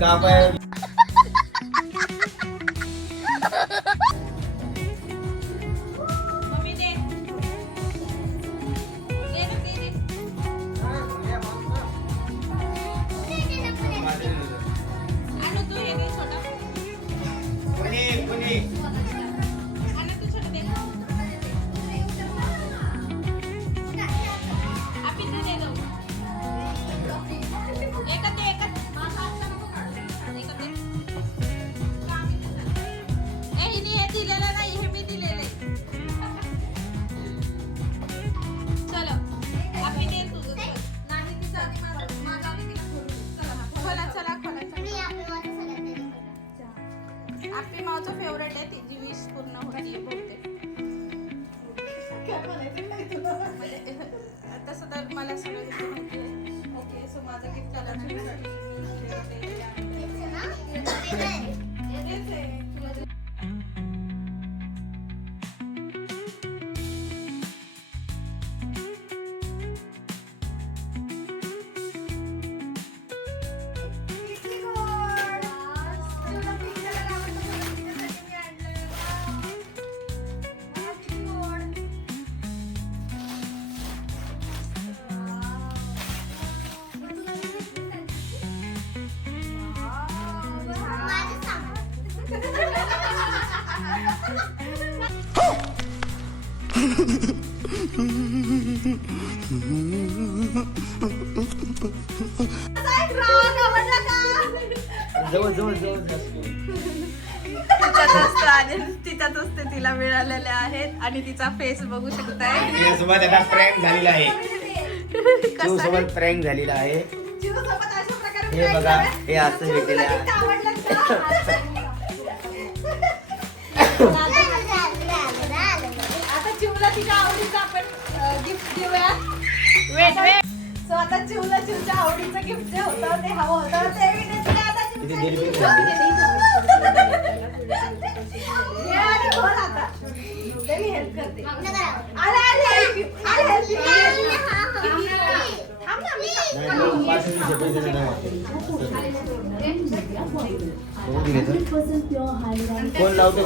कापाय आपली मावचं फेवरेट आहे तिची विश पूर्ण होती बहुतेक. तसं तर मला सगळं गिफ्ट माहिती आहे. ओके सो माझं गिफ्ट आलं जवळ जवळ जवळ तिच्याच असते तिला मिळालेले आहेत आणि तिचा फेस बघू शकताय. सोबत आता प्रँक झालेला आहे. सोबत प्रँक झालेला आहे. हे बघा हे असं भेटलेलं आहे. आता चिवला तिच्या आवडीचं आपण गिफ्ट देऊया. Weight weight. सो आता चिवला चिवच्या आवडीचं गिफ्ट जे होतं ते हवं होतं ते मी देते आता. किती देर भी मी हेल्प करते. आले आले फोन लावतो.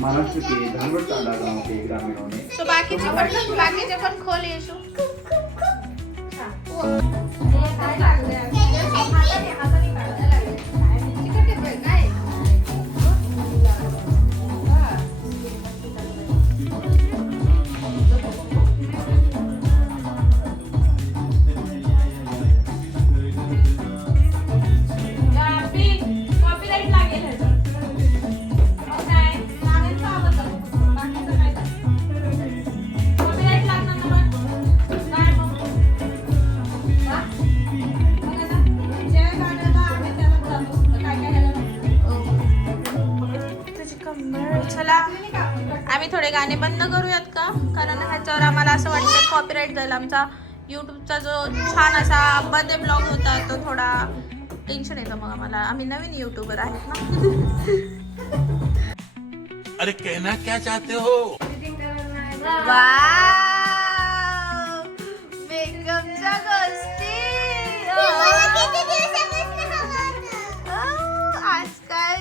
महाराष्ट्र के धानवड तांडा गांव के ग्रामीणों ने तो बाकीचे पण खोल येशू. आम्ही थोडे गाणे बंद करूयात का, कारण ह्याच्यावर आम्हाला असं वाटतं कॉपीराईट जाईल. आमचा यूट्यूबचा जो छान असा बर्थडे ब्लॉग होता तो थोडा टेन्शन येतं मग आम्हाला. आम्ही नवीन यूट्यूबर आहेत ना. अरे कहना क्या चाहते हो? मेकअपच्या गोष्टी आज काय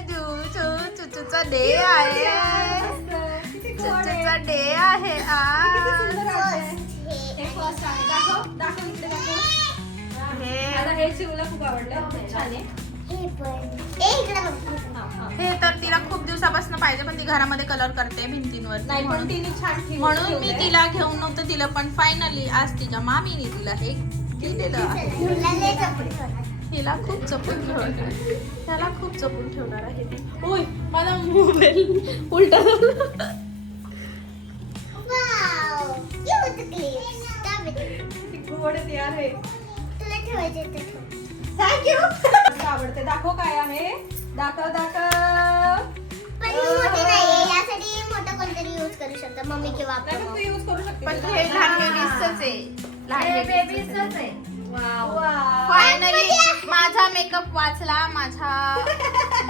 चुचूचा डे आहे. चुचूचा डे आहे आज. हे शिवला खूप आवडलं. छान आहे. हे तर तिला खूप दिवसापासून पाहिजे, पण ती घरामध्ये कलर करते भिंतींवर. नाही पण तिने छान म्हणून मी तिला घेऊन नव्हतं दिलं, पण फायनली आज तिच्या मामीने तिला हे दिलेलं आहे. हिला खूप जपून ठेवणार, त्याला खूप जपून ठेवणार आहे मी. ओय माझा मोबाईल उलटा झाला. गोड तयार आहे. थँक्यू. आवडते. दाखव काय आहे. दाखव. पण ही मोठी नाहीये, यासाठी मोठं कोणतरी यूज करू शकतं, मम्मी किंवा नाही, पण तू यूज करू शकते. पण हे लहान बेबीजच आहे. लहान बेबीजच आहे. वाव. फायनली माझा मेकअप वाचला, माझा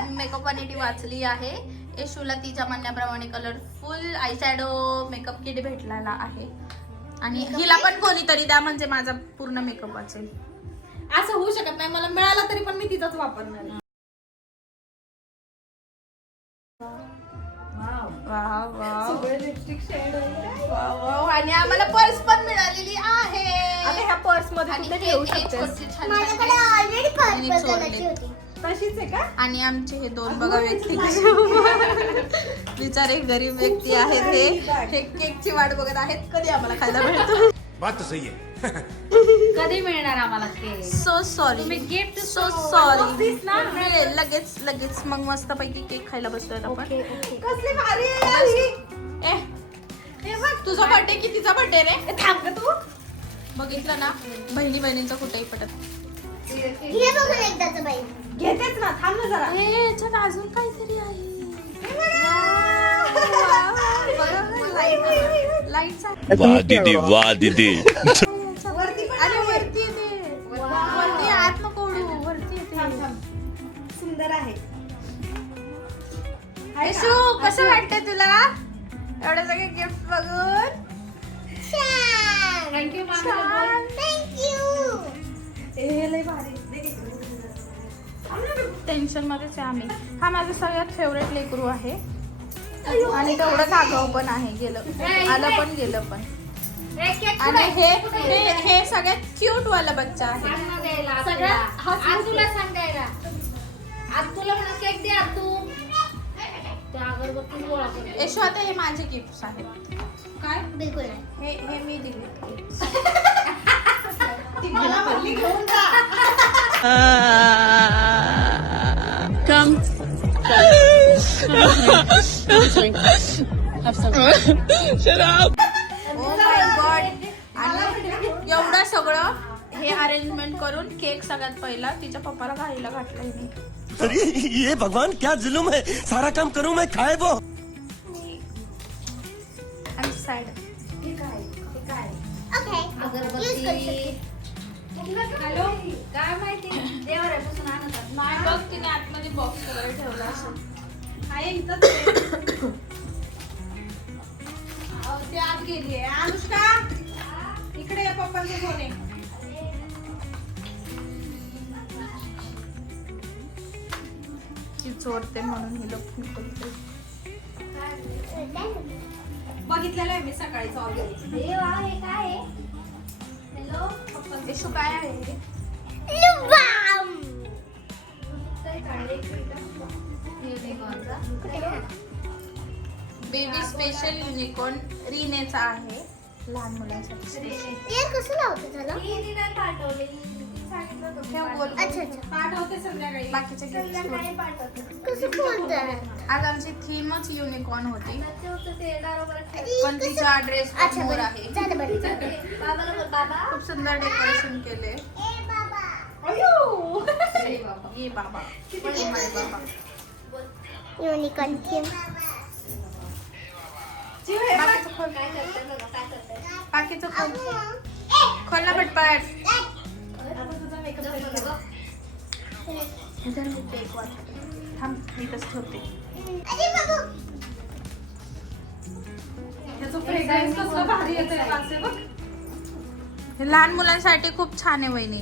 मेकअप वनिटी वाचली आहे. येशूला तिच्या म्हणण्याप्रमाणे colourful eye shadow makeup kit भेटलेला आहे आणि हिला पण कोणीतरी द्या म्हणजे माझा पूर्ण मेकअप वाचेल. असं होऊ शकत नाही. मला मिळाला तरी पण मी तिचाच वापरणार. वाव वाव सगळे लिपस्टिक शेड आहे. Wow wow. आणि आम्हाला पर्स पण मिळालेली आहे. आता ह्या पर्स मध्ये आणि कुठे हे- ठेवू हे शकतेस. छोटी छान माझ्याकडे छान ऑलरेडी आणि पर्पल चोरले. कलरची होती. तशीच आहे का. आणि आमचे हे दोन बघा व्यक्ती कसे बिचारे गरीब व्यक्ती आहेत. हे केकची वाट बघत आहेत कधी आम्हाला खायला भेटतो. बात तो सही है. कधी मिळणार आम्हाला केक? सो सॉरी, तुम्ही gift सो सॉरी. मिळेल लगेच लगेच. मग मस्त पैकी केक खायला बसतोय आपण. कसली भारी आहे ही. ए हे बघ तुझा बर्थडे की तिचा बर्थडे रे. ए, थांब गं तू. बघितलं ना बहिणी बहिणींचं कुठेही पटत. हे बघून एकदाच बाई. घेतेच ना. थांब ना जरा. हे याच्यात अजून काहीतरी आहे. लाईट वाह दीदी वाह दीदी. वरती पण अरे आहे. वरती येते. वरती आत नको ओढू. वरती थांब, येते. थांब. सुंदर आहे. आहे येशू का? कसं वाटतंय तुला एवढे सगळे गिफ्ट बघून? छान. थँक्यू छान. थँक्यू. ए, लय भारी. दे की. टेन्शन मध्येच आहे आम्ही. हा माझा सगळ्यात फेवरेट लेकरू आहे आणि तेवढंच आगाऊ पण आहे. गेलं आलं पण गेलं पण. आणि हे सगळ्यात क्यूट वाला बच्चा आहे. आज तुला सांगायला आज तुला म्हणा केक दे आज तू त्या अगरबत्ती गोळा कर. येशू आता हे माझे गिफ्ट आहेत. काय. बिलकुल नाही. हे मी दिले. ती मला म्हणली घेऊन जा. Oh my God. आणि एवढं सगळं हे अरेंजमेंट करून केक सगळ्यात पहिला तिच्या पप्पाला घाईला घातलं मी. अरे ये भगवान क्या जुलुम है, सारा काम करूं मैं खाए वो. आणि साईड ओके. यूज करू शकते. हॅलो काय माहिती देवरापासून आणतात. नाही बघ तिने आतमध्ये बॉक्स वगैरे ठेवला असं. आहे इथंच आहे. ते आत गेली आहे. अनुष्का इकडे ये, पप्पांचे फोन आहे. ती चोरते म्हणून ही लपून करते. बघितलेलं आहे मी सकाळीच ऑलरेडी. येशू काय आहे हे? लुबाम. बेबी स्पेशल युनिकॉर्न रीनेचा आहे. लहान मुलांसाठी स्पेशल. हे कसं लावतं त्याला? अच्छा अच्छा. पाठवते संध्याकाळी. बाकीचे गिफ्ट कसं खोलतं? आज आमची थीमच युनिकॉर्न होती अरे, पण तिचा ड्रेस अच्छा मोर बरं. आहे. झालं बरं झालं. खूप सुंदर डेकोरेशन केले. अयो. ये बाबा ये माझे बाबा. Unicorn theme. जीव हे बघ. बाकीचं खोल. बाकीचं खोल. खोल ना पटपट. थांब इथंच ठेवते. अरे बाबू. याचं फ्रेग्रन्स कसलं भारी येतंय वास आहे बघ. हे लहान मुलांसाठी खूप छान आहे वहिनी.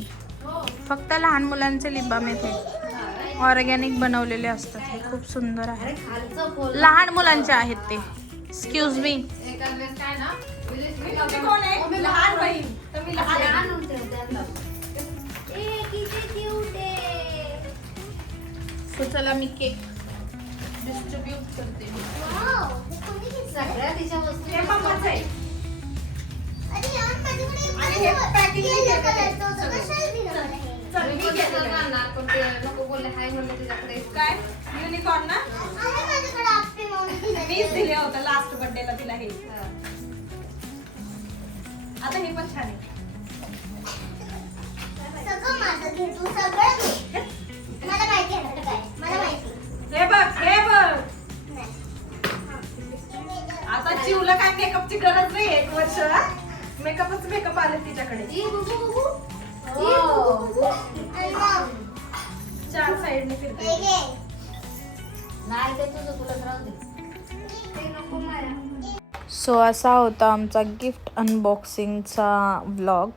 फक्त लहान मुलांचे लिप बाम येते. ऑर्गॅनिक बनवलेले असतात. हे खूप सुंदर आहे. लहान मुलांचे आहेत ते. Excuse me. तुम्ही कोण आहे? मी लहान बहीण. तर मी लहान आहे. So, चला मी केक डिस्ट्रीब्यूट करते. वाव. हे कोणी घेतलं? सगळ्या तिच्या वस्तू हे पप्पाचं आहे. अरे यार, माझ्याकडे एक आणि हे yellow packing yellow केलेलं आहे. कलरचं होतं. कशाला दिलं मला हे? चल मी घेते घालणार पण ते नको बोलले हाय म्हणलं तुझ्याकडे. काय युनिकॉर्न ना आणि माझ्याकडे आपली मम्मी मीच दिले होतं लास्ट बर्थडेला तिला हे. आता हे पण छान आहे. सगळं माझं घे तू सगळं घे. मला माहिती आहे ना काय मला माहिती. हे बघ नाही. आता चिवला काय मेकअपची गरज नाही. 1 वर्ष मेकअप आले तिच्याकडे. आणि मग 4 साइडने हे फिरते. घे. नाही ते तुझं तुला राहू दे. ते नको मला. सो असा होता आमचा गिफ्ट अनबॉक्सिंगचा व्लॉग.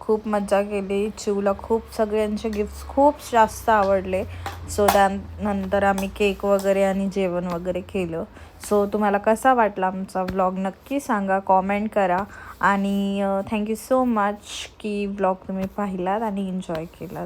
खूप मजा केली. चिवला खूप सगळ्यांचे गिफ्ट्स खूप जास्त आवडले. सो त्यानंतर आम्ही केक वगैरे आणि जेवण वगैरे केलं. सो तुम्हाला कसा वाटला आमचा व्लॉग नक्की सांगा, कॉमेंट करा. आणि थँक्यू सो मच की व्लॉग तुम्ही पाहिलात आणि एन्जॉय केलात.